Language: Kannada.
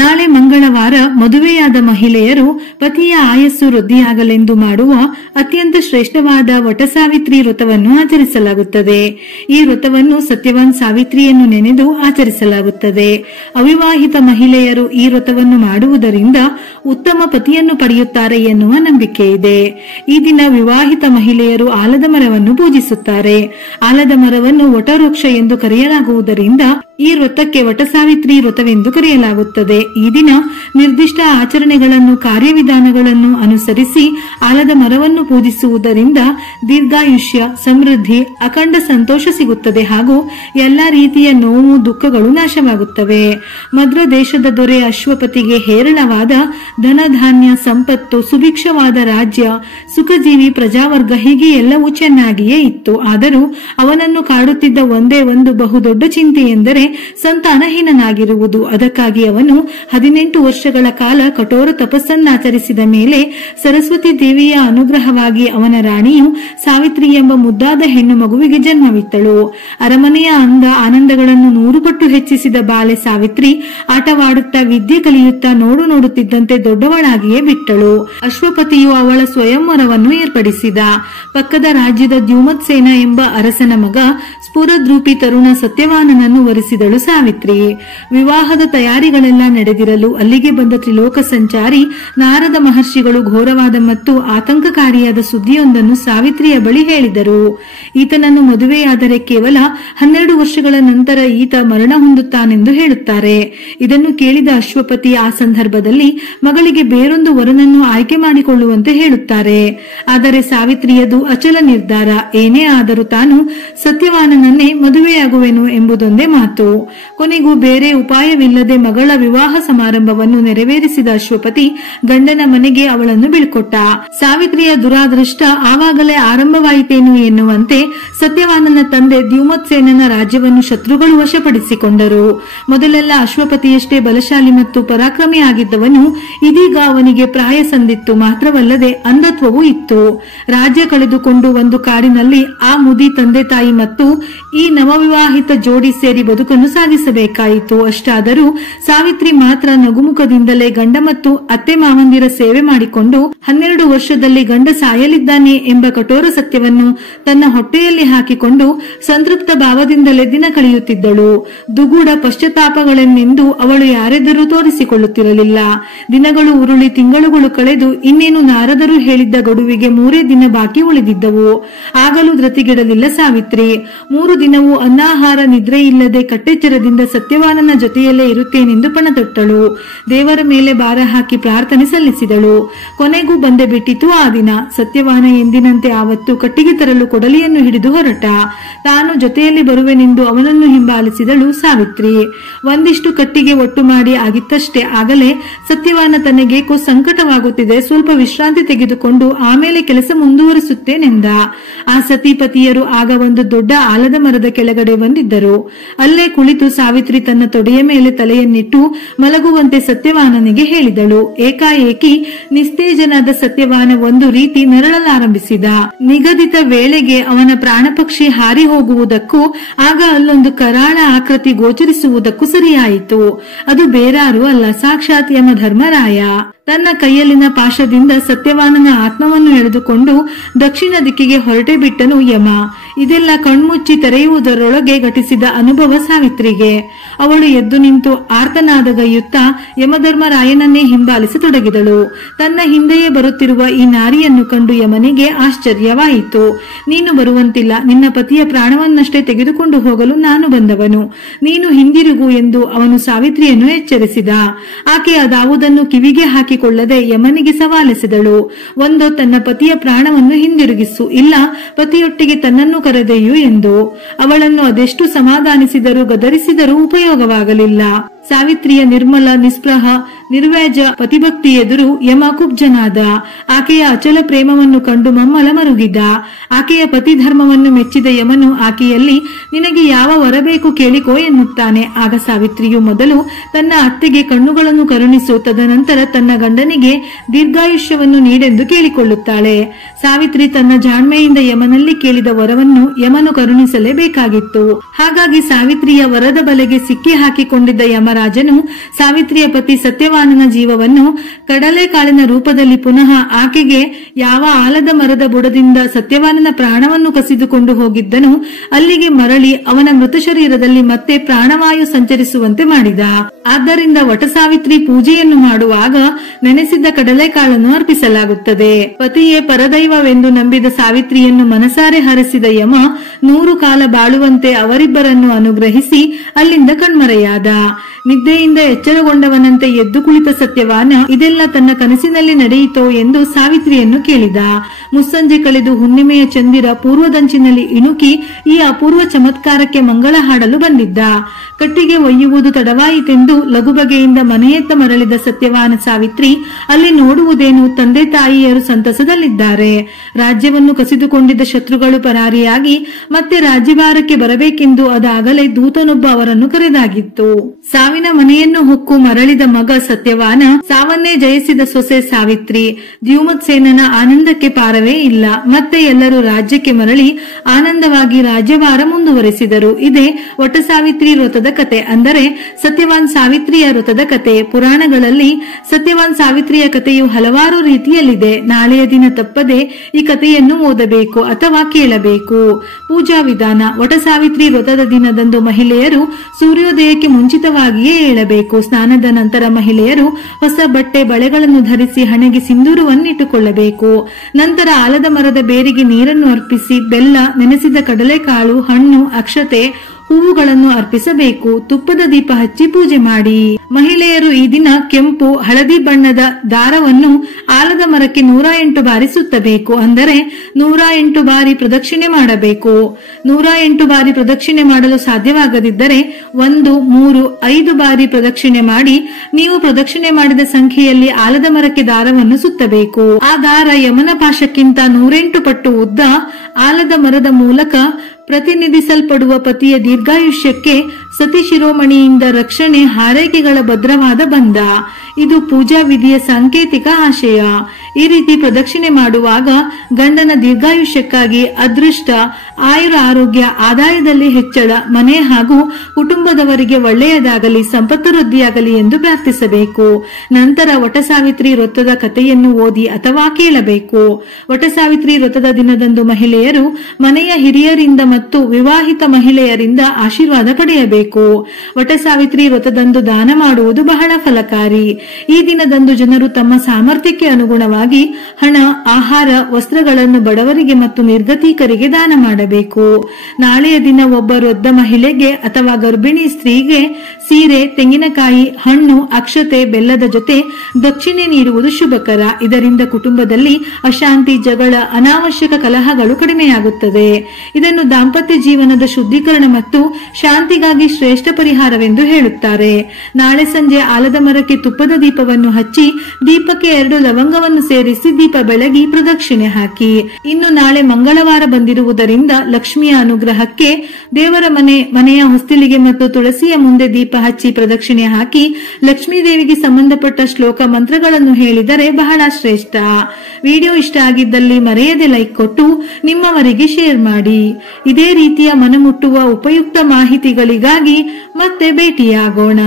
ನಾಳೆ ಮಂಗಳವಾರ ಮದುವೆಯಾದ ಮಹಿಳೆಯರು ಪತಿಯ ಆಯಸ್ಸು ವೃದ್ಧಿಯಾಗಲೆಂದು ಮಾಡುವ ಅತ್ಯಂತ ಶ್ರೇಷ್ಠವಾದ ವಟಸಾವಿತ್ರಿ ವ್ರತವನ್ನು ಆಚರಿಸಲಾಗುತ್ತದೆ. ಈ ವ್ರತವನ್ನು ಸತ್ಯವಾನ್ ಸಾವಿತ್ರಿಯನ್ನು ನೆನೆದು ಆಚರಿಸಲಾಗುತ್ತದೆ. ಅವಿವಾಹಿತ ಮಹಿಳೆಯರು ಈ ವ್ರತವನ್ನು ಮಾಡುವುದರಿಂದ ಉತ್ತಮ ಪತಿಯನ್ನು ಪಡೆಯುತ್ತಾರೆ ಎನ್ನುವ ನಂಬಿಕೆ ಇದೆ. ಈ ದಿನ ವಿವಾಹಿತ ಮಹಿಳೆಯರು ಆಲದ ಮರವನ್ನು ಪೂಜಿಸುತ್ತಾರೆ. ಆಲದ ಮರವನ್ನು ವಟವೃಕ್ಷ ಎಂದು ಕರೆಯಲಾಗುವುದರಿಂದ ಈ ವ್ರತಕ್ಕೆ ವಟಸಾವಿತ್ರಿ ವ್ರತವೆಂದು ಕರೆಯಲಾಗುತ್ತದೆ. ಈ ದಿನ ನಿರ್ದಿಷ್ಟ ಆಚರಣೆಗಳನ್ನು ಕಾರ್ಯವಿಧಾನಗಳನ್ನು ಅನುಸರಿಸಿ ಆಲದ ಮರವನ್ನು ಪೂಜಿಸುವುದರಿಂದ ದೀರ್ಘಾಯುಷ್ಯ, ಸಮೃದ್ಧಿ, ಅಖಂಡ ಸಂತೋಷ ಸಿಗುತ್ತದೆ ಹಾಗೂ ಎಲ್ಲಾ ರೀತಿಯ ನೋವು ದುಃಖಗಳು ನಾಶವಾಗುತ್ತವೆ. ಮದ್ರ ದೇಶದ ದೊರೆ ಅಶ್ವಪತಿಗೆ ಹೇರಳವಾದ ಧನಧಾನ್ಯ, ಸಂಪತ್ತು, ಸುಭಿಕ್ಷವಾದ ರಾಜ್ಯ, ಸುಖಜೀವಿ ಪ್ರಜಾವರ್ಗ ಹೀಗೆ ಎಲ್ಲವೂ ಚೆನ್ನಾಗಿಯೇ ಇತ್ತು. ಆದರೂ ಅವನನ್ನು ಕಾಡುತ್ತಿದ್ದ ಒಂದೇ ಒಂದು ಬಹುದೊಡ್ಡ ಚಿಂತೆ ಎಂದರೆ ಸಂತಾನಹೀನನಾಗಿರುವುದು. ಅದಕ್ಕಾಗಿ ಅವನು 18 ವರ್ಷಗಳ ಕಾಲ ಕಠೋರ ತಪಸ್ಸನ್ನಾಚರಿಸಿದ ಮೇಲೆ ಸರಸ್ವತಿ ದೇವಿಯ ಅನುಗ್ರಹವಾಗಿ ಅವನ ರಾಣಿಯು ಸಾವಿತ್ರಿ ಎಂಬ ಮುದ್ದಾದ ಹೆಣ್ಣು ಮಗುವಿಗೆ ಜನ್ಮವಿತ್ತಳು. ಅರಮನೆಯ ಆನಂದಗಳನ್ನು 100 ಪಟ್ಟು ಹೆಚ್ಚಿಸಿದ ಬಾಲೆ ಸಾವಿತ್ರಿ ಆಟವಾಡುತ್ತಾ ವಿದ್ಯೆ ಕಲಿಯುತ್ತಾ ನೋಡುತ್ತಿದ್ದಂತೆ ದೊಡ್ಡವಳಾಗಿಯೇ ಬಿಟ್ಟಳು. ಅಶ್ವಪತಿಯು ಅವಳ ಸ್ವಯಂವರವನ್ನು ಏರ್ಪಡಿಸಿದ. ಪಕ್ಕದ ರಾಜ್ಯದ ದ್ಯುಮತ್ಸೇನ ಎಂಬ ಅರಸನ ಮಗ ಸ್ಫುರದ್ರೂಪಿ ತರುಣ ಸತ್ಯವಾನನನ್ನು ವರಿಸಿದಳು ಸಾವಿತ್ರಿ. ವಿವಾಹದ ತಯಾರಿಗಳೆಲ್ಲ ನಡೆದಿರಲು ಅಲ್ಲಿಗೆ ಬಂದ ತ್ರಿಲೋಕ ಸಂಚಾರಿ ನಾರದ ಮಹರ್ಷಿಗಳು ಘೋರವಾದ ಮತ್ತು ಆತಂಕಕಾರಿಯಾದ ಸುದ್ದಿಯೊಂದನ್ನು ಸಾವಿತ್ರಿಯ ಬಳಿ ಹೇಳಿದರು. ಈತನನ್ನು ಮದುವೆಯಾದರೆ ಕೇವಲ 12 ವರ್ಷಗಳ ನಂತರ ಈತ ಮರಣ ಹೊಂದುತ್ತಾನೆಂದು ಹೇಳುತ್ತಾರೆ. ಇದನ್ನು ಕೇಳಿದ ಅಶ್ವಪತಿ ಆ ಸಂದರ್ಭದಲ್ಲಿ ಮಗಳಿಗೆ ಬೇರೊಂದು ವರನನ್ನು ಆಯ್ಕೆ ಮಾಡಿಕೊಳ್ಳುವಂತೆ ಹೇಳುತ್ತಾರೆ. ಆದರೆ ಸಾವಿತ್ರಿಯದು ಅಚಲ ನಿರ್ಧಾರ. ಏನೇ ಆದರೂ ತಾನು ಸತ್ಯವಾನನನ್ನೇ ಮದುವೆಯಾಗುವೆನು ಎಂಬುದೊಂದೇ ಮಾತು. ಕೊನೆಗೂ ಬೇರೆ ಉಪಾಯವಿಲ್ಲದೆ ಮಗಳ ವಿವಾಹ ಸಮಾರಂಭವನ್ನು ನೆರವೇರಿಸಿದ ಅಶ್ವಪತಿ ಗಂಡನ ಮನೆಗೆ ಅವಳನ್ನು ಬೀಳ್ಕೊಟ್ಟ. ಸಾವಿತ್ರಿಯ ದುರಾದೃಷ್ಟ ಆವಾಗಲೇ ಆರಂಭವಾಯಿತೇನು ಎನ್ನುವಂತೆ ಸತ್ಯವಾನನ ತಂದೆ ದ್ಯುಮತ್ಸೇನನ ರಾಜ್ಯವನ್ನು ಶತ್ರುಗಳು ವಶಪಡಿಸಿಕೊಂಡರು. ಮೊದಲೆಲ್ಲ ಅಶ್ವಪತಿಯಷ್ಟೇ ಬಲಶಾಲಿ ಮತ್ತು ಪರಾಕ್ರಮಿ ಆಗಿದ್ದವನು ಇದೀಗ ಅವನಿಗೆ ಪ್ರಾಯ ಸಂದಿತ್ತು. ಮಾತ್ರವಲ್ಲದೆ ಅಂಧತ್ವವೂ ಇತ್ತು. ರಾಜ್ಯ ಕಳೆದುಕೊಂಡು ಒಂದು ಕಾಡಿನಲ್ಲಿ ಆ ಮುದಿ ತಂದೆ ತಾಯಿ ಮತ್ತು ಈ ನವವಿವಾಹಿತ ಜೋಡಿ ಸೇರಿ ಬದುಕನ್ನು ಸಾಗಿಸಬೇಕಾಯಿತು. ಅಷ್ಟಾದರೂ ಸಾವಿತ್ರಿ ಮಾತ್ರ ನಗುಮುಖದಿಂದಲೇ ಗಂಡ ಮತ್ತು ಅತ್ತೆ ಮಾವಂದಿರ ಸೇವೆ ಮಾಡಿಕೊಂಡು 12 ವರ್ಷದಲ್ಲಿ ಗಂಡ ಸಾಯಲಿದ್ದಾನೆ ಎಂಬ ಕಠೋರ ಸತ್ಯವನ್ನು ತನ್ನ ಹೊಟ್ಟೆಯಲ್ಲಿ ಹಾಕಿಕೊಂಡು ಸಂತೃಪ್ತ ಭಾವದಿಂದಲೇ ದಿನ ಕಳೆಯುತ್ತಿದ್ದಳು. ದುಗುಡ ಪಶ್ಚಾತ್ತಾಪಗಳೆಂದೆಂದು ಅವಳು ಯಾರೆದುರೂ ತೋರಿಸಿಕೊಳ್ಳುತ್ತಿರಲಿಲ್ಲ. ದಿನಗಳು ಉರುಳಿ ತಿಂಗಳುಗಳು ಕಳೆದು ಇನ್ನೇನು ನಾರದರು ಹೇಳಿದ್ದ ಗಡುವಿಗೆ 3 ದಿನ ಬಾಕಿ ಉಳಿದಿದ್ದವು. ಆಗಲೂ ಧೃತಿಗೆಡಲಿಲ್ಲ ಸಾವಿತ್ರಿ. 3 ದಿನವೂ ಅನ್ನಾಹಾರ ನಿದ್ರೆ ಇಲ್ಲದೆ ಕಟ್ಟೆಚ್ಚರದಿಂದ ಸತ್ಯವಾನನ ಜೊತೆಯಲ್ಲೇ ಇರುತ್ತೇನೆಂದು ಪಣತೊಟ್ಟಳು. ದೇವರ ಮೇಲೆ ಭಾರ ಹಾಕಿ ಪ್ರಾರ್ಥನೆ ಸಲ್ಲಿಸಿದಳು. ಕೊನೆಗೂ ಬಂದೇ ಬಿಟ್ಟಿತು ಆ ದಿನ. ಸತ್ಯವಾನ ಎಂದಿನಂತೆ ಆವತ್ತು ಕಟ್ಟಿಗೆ ತರಲು ಕೊಡಲಿಯನ್ನು ಹಿಡಿದು ಹೊರಟ. ತಾನು ಜೊತೆಯಲ್ಲಿ ಬರುವೆನೆಂದು ಅವನನ್ನು ಹಿಂಬಾಲಿಸಿದಳು ಸಾವಿತ್ರಿ. ಒಂದಿಷ್ಟು ಕಟ್ಟಿಗೆ ಒಟ್ಟು ಮಾಡಿ ಆಗಿತ್ತಷ್ಟೇ. ಆಗಲೇ ಸತ್ಯವಾನ ತನಗೇಕೋ ಸಂಕಟವಾಗುತ್ತಿದೆ, ಸ್ವಲ್ಪ ವಿಶ್ರಾಂತಿ ತೆಗೆದುಕೊಂಡು ಆಮೇಲೆ ಕೆಲಸ ಮುಂದುವರಿಸುತ್ತೇನೆಂದ. ಆ ಸತಿಪತಿಯರು ಆಗ ಒಂದು ದೊಡ್ಡ ಆಲದ ಮರದ ಕೆಳಗಡೆ ಬಂದಿದ್ದರು. ಅಲ್ಲೇ ಕುಳಿತು ಸಾವಿತ್ರಿ ತನ್ನ ತೊಡೆಯ ಮೇಲೆ ತಲೆಯನ್ನಿಟ್ಟು ಮಲಗುವಂತೆ ಸತ್ಯವಾನನಿಗೆ ಹೇಳಿದಳು. ಏಕಾಏಕಿ ನಿಸ್ತೇಜನಾದ ಸತ್ಯವಾನ ಒಂದು ರೀತಿ ನರಳಲಾರಂಭಿಸಿದ. ನಿಗದಿತ ವೇಳೆಗೆ ಅವನ ಪ್ರಾಣಪಕ್ಷಿ ಹಾರಿ ಹೋಗುವುದಕ್ಕೂ ಆಗ ಅಲ್ಲೊಂದು ಕರಾಳ ಆಕೃತಿ ಗೋಚರಿಸುವುದಕ್ಕೂ ಸರಿಯಾಯಿತು. ಅದು ಬೇರಾರು ಅಲ್ಲ, ಸಾಕ್ಷಾತ್ ಯಮಧರ್ಮರಾಯ. ತನ್ನ ಕೈಯಲ್ಲಿನ ಪಾಶದಿಂದ ಸತ್ಯವಾನನ ಆತ್ಮವನ್ನು ಎಳೆದುಕೊಂಡು ದಕ್ಷಿಣ ದಿಕ್ಕಿಗೆ ಹೊರಟೆ ಬಿಟ್ಟನು ಯಮ. ಇದೆಲ್ಲ ಕಣ್ಮುಚ್ಚಿ ತೆರೆಯುವುದರೊಳಗೆ ಘಟಿಸಿದ ಅನುಭವ ಸಾವಿತ್ರಿಗೆ. ಅವಳು ಎದ್ದು ನಿಂತು ಆರ್ತನಾದಗೈಯುತ್ತಾ ಯಮಧರ್ಮರಾಯನನ್ನೇ ಹಿಂಬಾಲಿಸತೊಡಗಿದಳು. ತನ್ನ ಹಿಂದೆಯೇ ಬರುತ್ತಿರುವ ಈ ನಾರಿಯನ್ನು ಕಂಡು ಯಮನಿಗೆ ಆಶ್ಚರ್ಯವಾಯಿತು. ನೀನು ಬರುವಂತಿಲ್ಲ, ನಿನ್ನ ಪತಿಯ ಪ್ರಾಣವನ್ನಷ್ಟೇ ತೆಗೆದುಕೊಂಡು ಹೋಗಲು ನಾನು ಬಂದವನು, ನೀನು ಹಿಂದಿರುಗು ಎಂದು ಅವನು ಸಾವಿತ್ರಿಯನ್ನು ಎಚ್ಚರಿಸಿದ. ಆಕೆ ಅದಾವುದನ್ನು ಕಿವಿಗೆ ಹಾಕಿಕೊಳ್ಳದೆ ಯಮನಿಗೆ ಸವಾಲೆಸೆದಳು. ಒಂದು, ತನ್ನ ಪತಿಯ ಪ್ರಾಣವನ್ನು ಹಿಂದಿರುಗಿಸು, ಇಲ್ಲ ಪತಿಯೊಟ್ಟಿಗೆ ತನ್ನನ್ನು ಕರೆದೊಯ್ಯು ಎಂದು. ಅವಳನ್ನು ಅದೆಷ್ಟು ಸಮಾಧಾನಿಸಿದರೂ ಗದರಿಸಿದರೂ ಉಪಯೋಗವಾಗಲಿಲ್ಲ. ಸಾವಿತ್ರಿಯ ನಿರ್ಮಲ, ನಿಸ್ಪೃಹ, ನಿರ್ವ್ಯಾಜ ಪತಿಭಕ್ತಿ ಎದುರು ಯಮ ಕುಬ್ಜನಾದ. ಆಕೆಯ ಅಚಲ ಪ್ರೇಮವನ್ನು ಕಂಡು ಮಮ್ಮಲ ಮರುಗಿದ. ಆಕೆಯ ಪತಿ ಧರ್ಮವನ್ನು ಮೆಚ್ಚಿದ ಯಮನು ಆಕೆಯಲ್ಲಿ ನಿನಗೆ ಯಾವ ವರ ಬೇಕು ಕೇಳಿಕೋ ಎನ್ನುತ್ತಾನೆ. ಆಗ ಸಾವಿತ್ರಿಯು ಮೊದಲು ತನ್ನ ಅತ್ತೆಗೆ ಕಣ್ಣುಗಳನ್ನು ಕರುಣಿಸು, ತದನಂತರ ತನ್ನ ಗಂಡನಿಗೆ ದೀರ್ಘಾಯುಷ್ಯವನ್ನು ನೀಡೆಂದು ಕೇಳಿಕೊಳ್ಳುತ್ತಾಳೆ. ಸಾವಿತ್ರಿ ತನ್ನ ಜಾಣ್ಮೆಯಿಂದ ಯಮನಲ್ಲಿ ಕೇಳಿದ ವರವನ್ನು ಯಮನು ಕರುಣಿಸಲೇಬೇಕಾಗಿತ್ತು. ಹಾಗಾಗಿ ಸಾವಿತ್ರಿಯ ವರದ ಬಲೆಗೆ ಸಿಕ್ಕಿ ಹಾಕಿಕೊಂಡಿದ್ದ ಯಮರಾಜನು ಸಾವಿತ್ರಿಯ ಪತಿ ಸತ್ಯವಾನನ ಜೀವವನ್ನು ಕಡಲೆಕಾಳಿನ ರೂಪದಲ್ಲಿ ಪುನಃ ಆಕೆಗೆ ಯಾವ ಆಲದ ಮರದ ಬುಡದಿಂದ ಸತ್ಯವಾನನ ಪ್ರಾಣವನ್ನು ಕಸಿದುಕೊಂಡು ಹೋಗಿದ್ದನು ಅಲ್ಲಿಗೆ ಮರಳಿ ಅವನ ಮೃತ ಶರೀರದಲ್ಲಿ ಮತ್ತೆ ಪ್ರಾಣವಾಯು ಸಂಚರಿಸುವಂತೆ ಮಾಡಿದ. ಆದ್ದರಿಂದ ವಟಸಾವಿತ್ರಿ ಪೂಜೆಯನ್ನು ಮಾಡುವಾಗ ನೆನೆಸಿದ್ದ ಕಡಲೆಕಾಳನ್ನು ಅರ್ಪಿಸಲಾಗುತ್ತದೆ. ಪತಿಯೇ ಪರದೈವವೆಂದು ನಂಬಿದ ಸಾವಿತ್ರಿಯನ್ನು ಮನಸಾರೆ ಹರಸಿದ ಯಮ 100 ಕಾಲ ಬಾಳುವಂತೆ ಅವರಿಬ್ಬರನ್ನು ಅನುಗ್ರಹಿಸಿ ಅಲ್ಲಿಂದ ಕಣ್ಮರೆಯಾದ. ನಿದ್ದೆಯಿಂದ ಎಚ್ಚರಗೊಂಡವನಂತೆ ಎದ್ದು ಕುಳಿತ ಸತ್ಯವಾನ ಇದೆಲ್ಲ ತನ್ನ ಕನಸಿನಲ್ಲಿ ನಡೆಯಿತೋ ಎಂದು ಸಾವಿತ್ರಿಯನ್ನು ಕೇಳಿದ. ಮುಸ್ಸಂಜೆ ಕಳೆದು ಹುಣ್ಣಿಮೆಯ ಚಂದಿರ ಪೂರ್ವದಂಚಿನಲ್ಲಿ ಇಣುಕಿ ಈ ಅಪೂರ್ವ ಚಮತ್ಕಾರಕ್ಕೆ ಮಂಗಳ ಹಾಡಲು ಬಂದಿದ್ದ. ಕಟ್ಟಿಗೆ ಒಯ್ಯುವುದು ತಡವಾಯಿತೆಂದು ಲಘುಬಗೆಯಿಂದ ಮನೆಯತ್ತ ಮರಳಿದ ಸತ್ಯವಾನ ಸಾವಿತ್ರಿ ಅಲ್ಲಿ ನೋಡುವುದೇನು, ತಂದೆ ತಾಯಿಯರು ಸಂತಸದಲ್ಲಿದ್ದಾರೆ. ರಾಜ್ಯವನ್ನು ಕಸಿದುಕೊಂಡಿದ್ದ ಶತ್ರುಗಳು ಪರಾರಿಯಾಗಿ ಮತ್ತೆ ರಾಜ್ಯಭಾರಕ್ಕೆ ಬರಬೇಕೆಂದು ಅದಾಗಲೇ ದೂತನೊಬ್ಬ ಅವರನ್ನು ಕರೆದಾಗಿತ್ತು. ಸಾವಿನ ಮನೆಯನ್ನು ಹೊಕ್ಕು ಮರಳಿದ ಮಗ ಸತ್ಯವಾನ, ಸಾವನ್ನೇ ಜಯಿಸಿದ ಸೊಸೆ ಸಾವಿತ್ರಿ. ದ್ಯುಮತ್ಸೇನನ ಆನಂದಕ್ಕೆ ಪಾರವೇ ಇಲ್ಲ. ಮತ್ತೆ ಎಲ್ಲರೂ ರಾಜ್ಯಕ್ಕೆ ಮರಳಿ ಆನಂದವಾಗಿ ರಾಜ್ಯಭಾರ ಮುಂದುವರೆಸಿದರು. ಇದೇ ವಟಸಾವಿತ್ರಿ ವ್ರತದ ಕತೆ, ಅಂದರೆ ಸತ್ಯವಾನ್ ಸಾವಿತ್ರಿಯ ವ್ರತದ ಕತೆ. ಪುರಾಣಗಳಲ್ಲಿ ಸತ್ಯವಾನ್ ಸಾವಿತ್ರಿಯ ಕಥೆಯು ಹಲವಾರು ರೀತಿಯಲ್ಲಿದೆ. ನಾಳೆಯ ದಿನ ತಪ್ಪದೆ ಈ ಕಥೆಯನ್ನು ಓದಬೇಕು ಅಥವಾ ಕೇಳಬೇಕು. ಪೂಜಾ ವಿಧಾನ: ವಟಸಾವಿತ್ರಿ ವ್ರತದ ದಿನದಂದು ಮಹಿಳೆಯರು ಸೂರ್ಯೋದಯಕ್ಕೆ ಮುಂಚಿತವಾಗಿಯೇ ಏಳಬೇಕು. ಸ್ನಾನದ ನಂತರ ಮಹಿಳೆಯರು ಹೊಸ ಬಟ್ಟೆ ಬಳೆಗಳನ್ನು ಧರಿಸಿ ಹಣೆಗೆ ಸಿಂಧೂರವನ್ನಿಟ್ಟುಕೊಳ್ಳಬೇಕು. ನಂತರ ಆಲದ ಮರದ ಬೇರಿಗೆ ನೀರನ್ನು ಅರ್ಪಿಸಿ ಬೆಲ್ಲ, ನೆನೆಸಿದ ಕಡಲೆಕಾಳು, ಹಣ್ಣು, ಅಕ್ಷತೆ, ಹೂವುಗಳನ್ನು ಅರ್ಪಿಸಬೇಕು. ತುಪ್ಪದ ದೀಪ ಹಚ್ಚಿ ಪೂಜೆ ಮಾಡಿ. ಮಹಿಳೆಯರು ಈ ದಿನ ಕೆಂಪು, ಹಳದಿ ಬಣ್ಣದ ದಾರವನ್ನು ಆಲದ ಮರಕ್ಕೆ 108 ಬಾರಿ ಸುತ್ತಬೇಕು. ಅಂದರೆ 108 ಬಾರಿ ಪ್ರದಕ್ಷಿಣೆ ಮಾಡಬೇಕು. 108 ಬಾರಿ ಪ್ರದಕ್ಷಿಣೆ ಮಾಡಲು ಸಾಧ್ಯವಾಗದಿದ್ದರೆ 1, 3, 5 ಬಾರಿ ಪ್ರದಕ್ಷಿಣೆ ಮಾಡಿ ನೀವು ಪ್ರದಕ್ಷಿಣೆ ಮಾಡಿದ ಸಂಖ್ಯೆಯಲ್ಲಿ ಆಲದ ಮರಕ್ಕೆ ದಾರವನ್ನು ಸುತ್ತಬೇಕು. ಆ ದಾರ ಯಮನ ಪಾಶಕ್ಕಿಂತ 108 ಪಟ್ಟು ಉದ್ದ. ಆಲದ ಮರದ ಮೂಲಕ ಪ್ರತಿನಿಧಿಸಲ್ಪಡುವ ಪತಿಯ ದೀರ್ಘಾಯುಷ್ಯಕ್ಕೆ ಸತಿ ಶಿರೋಮಣಿಯಿಂದ ರಕ್ಷಣೆ, ಹಾರೈಕೆಗಳ ಭದ್ರವಾದ ಬಂಧ. ಇದು ಪೂಜಾ ವಿಧಿಯ ಸಾಂಕೇತಿಕ ಆಶಯ. ಈ ರೀತಿ ಪ್ರದಕ್ಷಿಣೆ ಮಾಡುವಾಗ ಗಂಡನ ದೀರ್ಘಾಯುಷ್ಯಕ್ಕಾಗಿ ಅದೃಷ್ಟ, ಆಯುರ, ಆರೋಗ್ಯ, ಆದಾಯದಲ್ಲಿ ಹೆಚ್ಚಳ, ಮನೆ ಹಾಗೂ ಕುಟುಂಬದವರಿಗೆ ಒಳ್ಳೆಯದಾಗಲಿ, ಸಂಪತ್ತು ವೃದ್ಧಿಯಾಗಲಿ ಎಂದು ಪ್ರಾರ್ಥಿಸಬೇಕು. ನಂತರ ವಟಸಾವಿತ್ರಿ ವ್ರತದ ಕಥೆಯನ್ನು ಓದಿ ಅಥವಾ ಕೇಳಬೇಕು. ವಟಸಾವಿತ್ರಿ ವ್ರತದ ದಿನದಂದು ಮಹಿಳೆಯರು ಮನೆಯ ಹಿರಿಯರಿಂದ ಮತ್ತು ವಿವಾಹಿತ ಮಹಿಳೆಯರಿಂದ ಆಶೀರ್ವಾದ ಪಡೆಯಬೇಕು. ವಟಸಾವಿತ್ರಿ ವ್ರತದಂದು ದಾನ ಮಾಡುವುದು ಬಹಳ ಫಲಕಾರಿ. ಈ ದಿನದಂದು ಜನರು ತಮ್ಮ ಸಾಮರ್ಥ್ಯಕ್ಕೆ ಅನುಗುಣವಾಗಿ ಹಣ, ಆಹಾರ, ವಸ್ತ್ರಗಳನ್ನು ಬಡವರಿಗೆ ಮತ್ತು ನಿರ್ಗತಿಕರಿಗೆ ದಾನ ಮಾಡಬೇಕು. ನಾಳೆಯ ದಿನ ಒಬ್ಬ ವೃದ್ಧ ಮಹಿಳೆಗೆ ಅಥವಾ ಗರ್ಭಿಣಿ ಸ್ತ್ರೀಗೆ ಸೀರೆ, ತೆಂಗಿನಕಾಯಿ, ಹಣ್ಣು, ಅಕ್ಷತೆ, ಬೆಲ್ಲದ ಜೊತೆ ದಕ್ಷಿಣೆ ನೀಡುವುದು ಶುಭಕರ. ಇದರಿಂದ ಕುಟುಂಬದಲ್ಲಿ ಅಶಾಂತಿ, ಜಗಳ, ಅನಾವಶ್ಯಕ ಕಲಹಗಳು ಕಡಿಮೆಯಾಗುತ್ತದೆ. ಇದನ್ನು ದಾಂಪತ್ಯ ಜೀವನದ ಶುದ್ಧೀಕರಣ ಮತ್ತು ಶಾಂತಿಗಾಗಿ ಶ್ರೇಷ್ಠ ಪರಿಹಾರವೆಂದು ಹೇಳುತ್ತಾರೆ. ನಾಳೆ ಸಂಜೆ ಆಲದ ಮರಕ್ಕೆ ತುಪ್ಪದ ದೀಪವನ್ನು ಹಚ್ಚಿ ದೀಪಕ್ಕೆ 2 ಲವಂಗವನ್ನು ಸೇರಿಸಿ ದೀಪ ಬೆಳಗಿ ಪ್ರದಕ್ಷಿಣೆ ಹಾಕಿ. ಇನ್ನು ನಾಳೆ ಮಂಗಳವಾರ ಬಂದಿರುವುದರಿಂದ ಲಕ್ಷ್ಮಿಯ ಅನುಗ್ರಹಕ್ಕೆ ದೇವರ ಮನೆಯ ಹೊಸ್ತಿಲಿಗೆ ಮತ್ತು ತುಳಸಿಯ ಮುಂದೆ ದೀಪ ಹಚ್ಚಿ ಪ್ರದಕ್ಷಿಣೆ ಹಾಕಿ ಲಕ್ಷ್ಮೀ ದೇವಿಗೆ ಸಂಬಂಧಪಟ್ಟ ಶ್ಲೋಕ ಮಂತ್ರಗಳನ್ನು ಹೇಳಿದರೆ ಬಹಳ ಶ್ರೇಷ್ಠ. ವಿಡಿಯೋ ಇಷ್ಟ ಆಗಿದ್ದಲ್ಲಿ ಮರೆಯದೆ ಲೈಕ್ ಕೊಟ್ಟು ನಿಮ್ಮವರಿಗೆ ಶೇರ್ ಮಾಡಿ. ಇದೇ ರೀತಿಯ ಮನಮುಟ್ಟುವ ಉಪಯುಕ್ತ ಮಾಹಿತಿಗಳಿಗಾಗಿ ಮತ್ತೆ ಭೇಟಿಯಾಗೋಣ.